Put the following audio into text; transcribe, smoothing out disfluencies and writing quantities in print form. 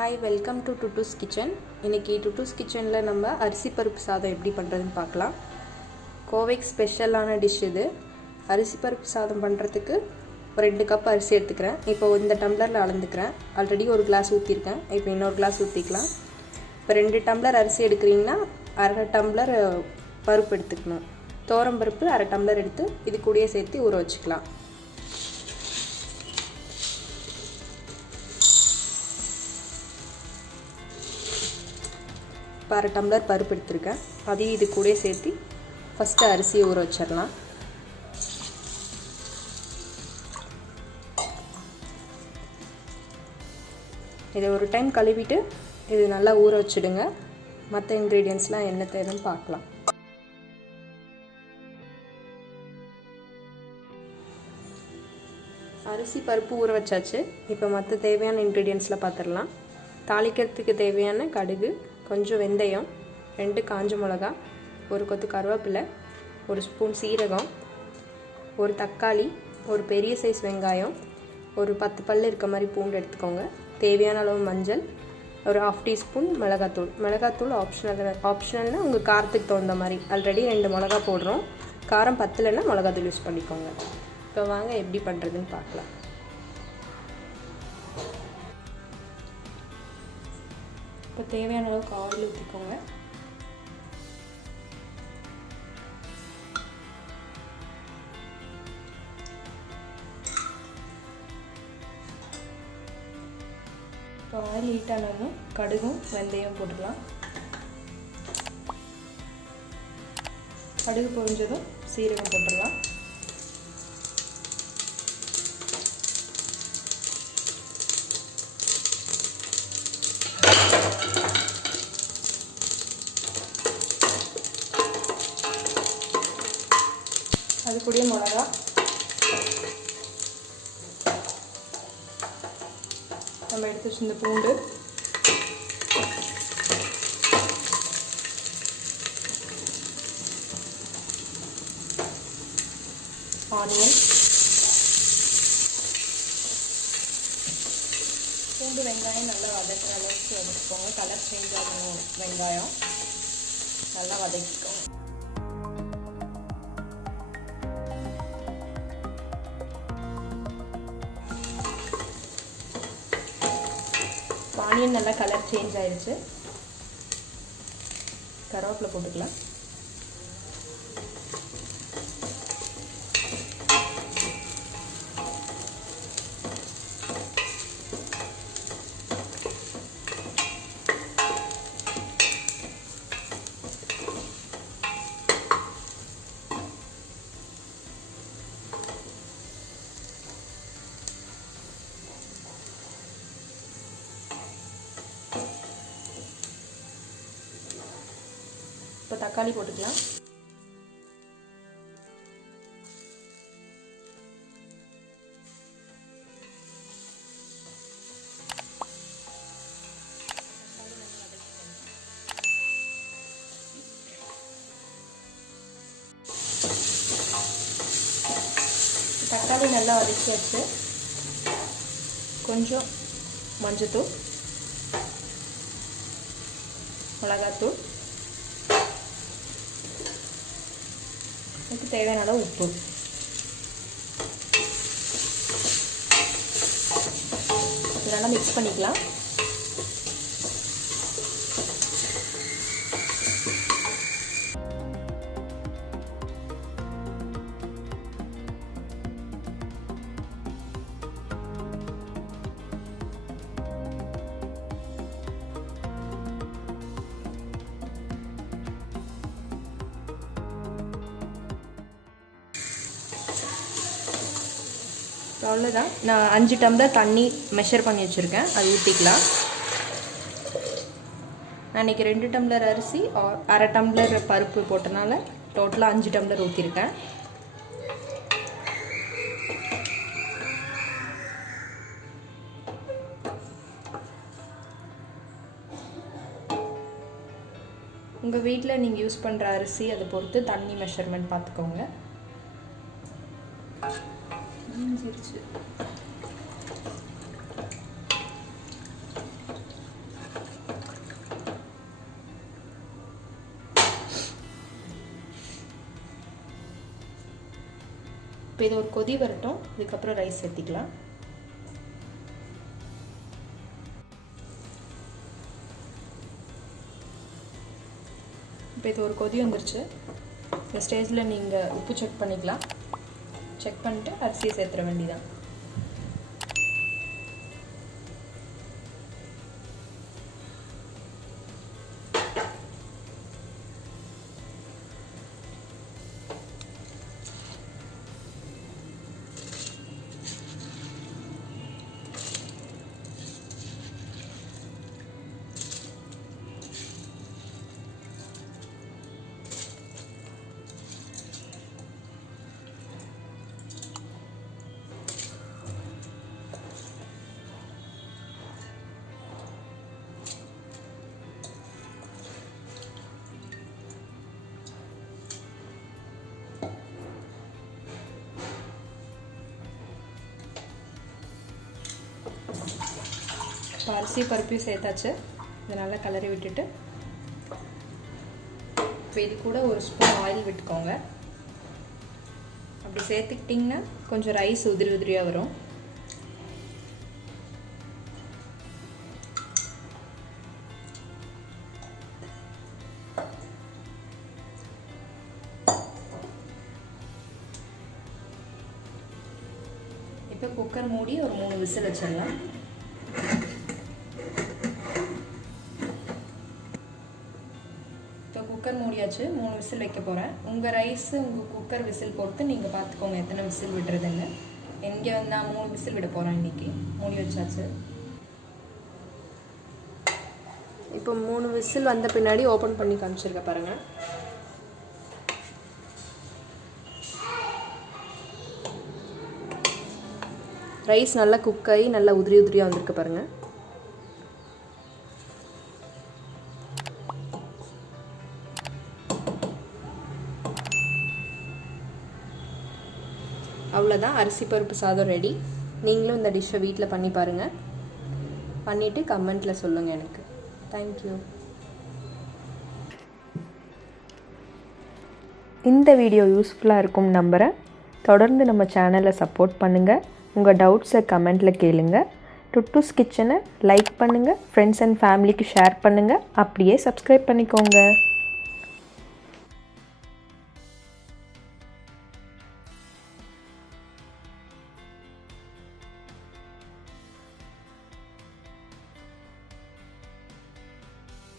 Hi, welcome to Tutu's Kitchen. இன்னைக்கு Tutu's Kitchenல நம்ம அரிசி பருப்பு சாதம் எப்படி பண்றதுன்னு பார்க்கலாம். கோவைக்கு ஸ்பெஷலான டிஷ் இது. அரிசி பருப்பு சாதம் பண்றதுக்கு ஒரு 2 கப் அரிசி எடுத்துக்கிறேன். இப்போ இந்த டம்ளர்ல அளந்துக்கிறேன். ஆல்ரெடி ஒரு கிளாஸ் ஊத்திருக்கேன். இப்போ இன்னொரு கிளாஸ் ஊத்திக்கலாம். இப்போ 2 டம்ளர் அரிசி எடுக்கிறீங்கன்னா 1/2 டம்ளர் பருப்பு எடுத்துக்கணும். தோரம் பருப்பு 1/2 டம்ளர் எடுத்து இது கூடயே சேர்த்து ஊற வச்சுக்கலாம். 1/2 டம்ளர் பருப்பு எடுத்துருக்கேன். அதையும் இது கூட சேர்த்து ஃபஸ்ட்டு அரிசியை ஊற வச்சிடலாம். இதை ஒரு டைம் கழுவிட்டு இது நல்லா ஊற வச்சுடுங்க. மற்ற இன்க்ரீடியன்ட்ஸ்லாம் என்ன தேவைன்னு பார்க்கலாம். அரிசி பருப்பு ஊற வச்சாச்சு. இப்போ மற்ற தேவையான இன்க்ரீடியன்ட்ஸில் பார்த்துடலாம். தாளிக்கிறதுக்கு தேவையான கடுகு, கொஞ்சம் வெந்தயம், 2 காஞ்ச மிளகா, ஒரு கொத்து கருவேப்பிலை, ஒரு ஸ்பூன் சீரகம், ஒரு தக்காளி, ஒரு பெரிய சைஸ் வெங்காயம், ஒரு 10 பல் இருக்க மாதிரி பூண்டு எடுத்துக்கோங்க. தேவையான அளவு மஞ்சள், ஒரு 1/2 டீஸ்பூன் மிளகாத்தூள். மிளகாத்தூள் ஆப்ஷனல்னால் உங்கள் காரத்துக்கு தகுந்த மாதிரி. ஆல்ரெடி 2 மிளகா போடுறோம். காரம் பத்தலைன்னா மிளகாத்தூள் யூஸ் பண்ணிக்கோங்க. இப்போ வாங்க எப்படி பண்ணுறதுன்னு பார்க்கலாம். இப்போ தேவையான அளவுக்கு ஆயில் ஊற்றிக்கோங்க. இப்போ ஆயில் ஹீட் ஆனதும் கடுகும் வெந்தயம் போட்டுக்கலாம். கடுகு பொரிஞ்சதும் சீரகம் போட்டுடலாம். அது கூடயே மிளகா, நம்ம எடுத்து வச்சிருந்த பூண்டு, ஆனியன், பூண்டு வெங்காயம் நல்லா வதக்கிற அளவுக்கு வதக்கிக்கோங்க. கலர் சேஞ்ச் ஆகணும். வெங்காயம் நல்லா வதக்கிக்கோங்க. ஆனியன் நல்லா கலர் சேஞ்ச் ஆயிடுச்சு. கருவேப்பிலை போட்டுக்கலாம். இப்போ தக்காளி போட்டுக்கலாம். தக்காளி நல்லா வதக்கி வச்சு கொஞ்சம் மஞ்சத்தூள், மிளகாத்தூள், இதுக்கு தேவையான அளவு உப்பு, இதெல்லாம் மிக்ஸ் பண்ணிக்கலாம். அவ்வளோதான். நான் 5 டம்ளர் தண்ணி மெஷர் பண்ணி வச்சுருக்கேன். அது ஊற்றிக்கலாம். நான் இன்றைக்கி 2 டம்ளர் அரிசி 1/2 டம்ளர் பருப்பு போட்டனால டோட்டலாக 5 டம்ளர் ஊற்றிருக்கேன். உங்கள் வீட்டில் நீங்கள் யூஸ் பண்ணுற அரிசி அதை பொறுத்து தண்ணி மெஷர்மெண்ட் பார்த்துக்கோங்க. இப்போ இது ஒரு கொதி வரட்டும், இதுக்கப்புறம் ரைஸ் சேர்த்திக்கலாம். இப்போ இது ஒரு கொதி வந்துருச்சு. இந்த ஸ்டேஜில் நீங்கள் உப்பு செக் பண்ணிக்கலாம். செக் பண்ணிட்டு அரிசியை சேர்த்துற வேண்டியதான். இப்போ அரிசி பருப்பையும் சேர்த்தாச்சு. இதை நல்லா கலரி விட்டுட்டு இப்போ இது கூட ஒரு ஸ்பூன் ஆயில் விட்டுக்கோங்க. அப்படி சேர்த்துக்கிட்டிங்கன்னா கொஞ்சம் ரைஸ் உதிரி உதிரியாக வரும். இப்போ குக்கர் மூடி ஒரு 3 விசில் வச்சிடலாம். இப்போ குக்கர் மூடியாச்சு, 3 விசில் வைக்க போகிறேன். உங்கள் ரைஸு உங்கள் குக்கர் விசில் பொறுத்து நீங்கள் பார்த்துக்கோங்க எத்தனை விசில் விடுறதுன்னு. இங்கே வந்து நான் 3 விசில் விட போகிறேன் இன்றைக்கி. மூடி வச்சாச்சு. இப்போ 3 விசில் வந்த பின்னாடி ஓப்பன் பண்ணி காமிச்சிருக்க பாருங்கள். ரைஸ் நல்லா குக் ஆகி நல்லா உதிரி உதிரியாக வந்திருக்கு பாருங்கள். அவ்வளோதான், அரிசி பருப்பு சாதம் ரெடி. நீங்களும் இந்த டிஷ்ஷை வீட்டில் பண்ணி பாருங்கள். பண்ணிவிட்டு கமெண்ட்டில் சொல்லுங்கள் எனக்கு. தேங்க்யூ. இந்த வீடியோ யூஸ்ஃபுல்லாக இருக்கும் நம்புகிறேன். தொடர்ந்து நம்ம சேனலை சப்போர்ட் பண்ணுங்கள். உங்கள் டவுட்ஸை கமெண்ட்டில் கேளுங்க. டுட்டூஸ் கிச்சனை லைக் பண்ணுங்கள், ஃப்ரெண்ட்ஸ் அண்ட் ஃபேமிலிக்கு ஷேர் பண்ணுங்கள், அப்படியே சப்ஸ்கிரைப் பண்ணிக்கோங்க.